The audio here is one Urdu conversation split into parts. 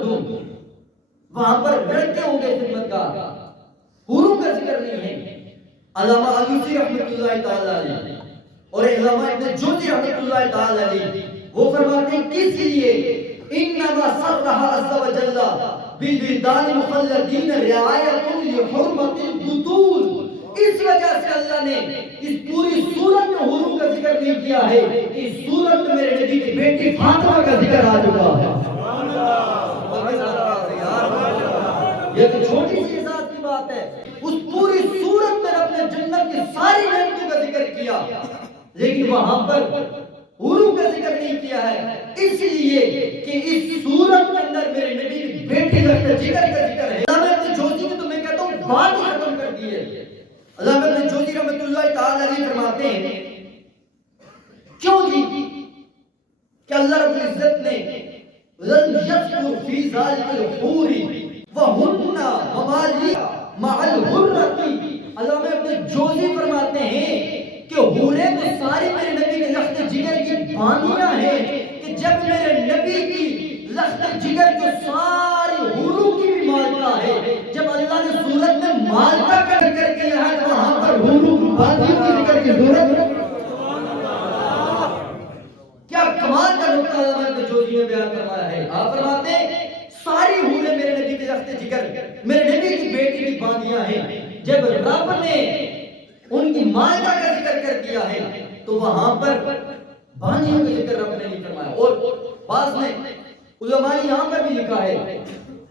مخلدون، وہاں پر لڑکے ہوں گے خدمت کا، حوروں کا ذکر نہیں ہے۔ علامہ علوسی رحمۃ اللہ تعالی علیہ اور علامہ ابن جوزی رحمۃ اللہ تعالی علیہ وہ فرماتے ہیں کس لیے انما صرح عز وجل بالولدان مخلدین رعایت لحرمت البطول، اس وجہ سے اللہ نے اس پوری سورت میں حوروں کا ذکر نہیں کیا ہے کہ اس سورت میں میرے نبی کی بیٹی فاطمہ کا ذکر آ چکا ہے۔ یہ تو چھوٹی سی ذات کی بات ہے، اس پوری سورت میں اپنے جنت کی ساری نعمتوں کا ذکر کیا، لیکن وہاں پر حوروں کا ذکر نہیں کیا ہے، اس لیے کہ اس سورت کے اندر میرے نبی کی بیٹی لخت جگر کا ذکر ہے۔ علامہ ابن جوزی نے تو میں کہتا ہوں بات ہی ختم کر دی ہے۔ علامہ ابن جوزی رحمۃ اللہ تعالی علیہ فرماتے ہیں کیوں جی کہ اللہ رب العزت نے لن یذکر فی ذلک الحور وہن موالی مع الحرۃ، علامہ ابن جوزی فرماتے ہیں کہ حوریں تو ساری میرے نبی کے لخت جگر کی بانیاں ہیں کہ جب میرے نبی کی لخت جگر جو ساری حوروں کی بھی مالکہ ہے، جب اللہ نے صورت میں مالکہ کا ذکر کیا ہے تو وہاں پر حوروں کی بانیوں کی ذکر کی ضرورت ہے۔ کیا کمال کا نقطہ علامہ ابن جوزی نے بیان فرمایا ہے۔ آپ فرماتے ہیں ساری حوریں میرے نبی کے لخت جگر، میرے نبی کی بیٹی کی بانیاں ہیں، جب رب نے ان کی مالکہ کا ذکر کر دیا ہے تو وہاں پر بانیوں کا ذکر رب نے نہیں فرمایا۔ اور بعض نے علماء نے یہاں پر بھی لکھا ہے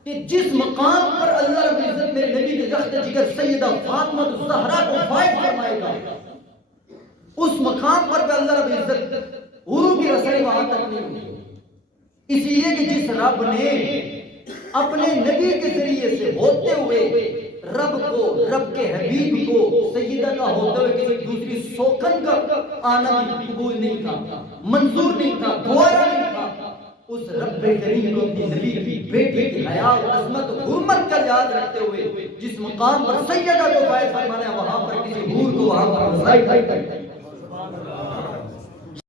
کہ جس مقام پر اللہ رب العزت میرے نبی کے لخت جگر سیدہ فاطمہ الزہرا کو فائز فرمائے گا، اس مقام پر اللہ رب العزت حوروں کی رسائی وہاں تک نہیں ہوئی، اس لیے کہ جس رب نے اپنے نبی کے ذریعے سے ہوتے ہوئے رب کو، رب کے حبیب کو سیدہ کا ہوتے ہوئے کسی دوسری سوکن کا آنا قبول نہیں تھا، منظور نہیں تھا، گوارا نہیں تھا، اس رب کریم کو اپنی نبی کی بیٹی کی حیا و عظمت و حرمت کا یاد رکھتے ہوئے جس مقام پر سیدہ کو فائز فرمانا ہے وہاں پر کسی حور کو وہاں پر رسائی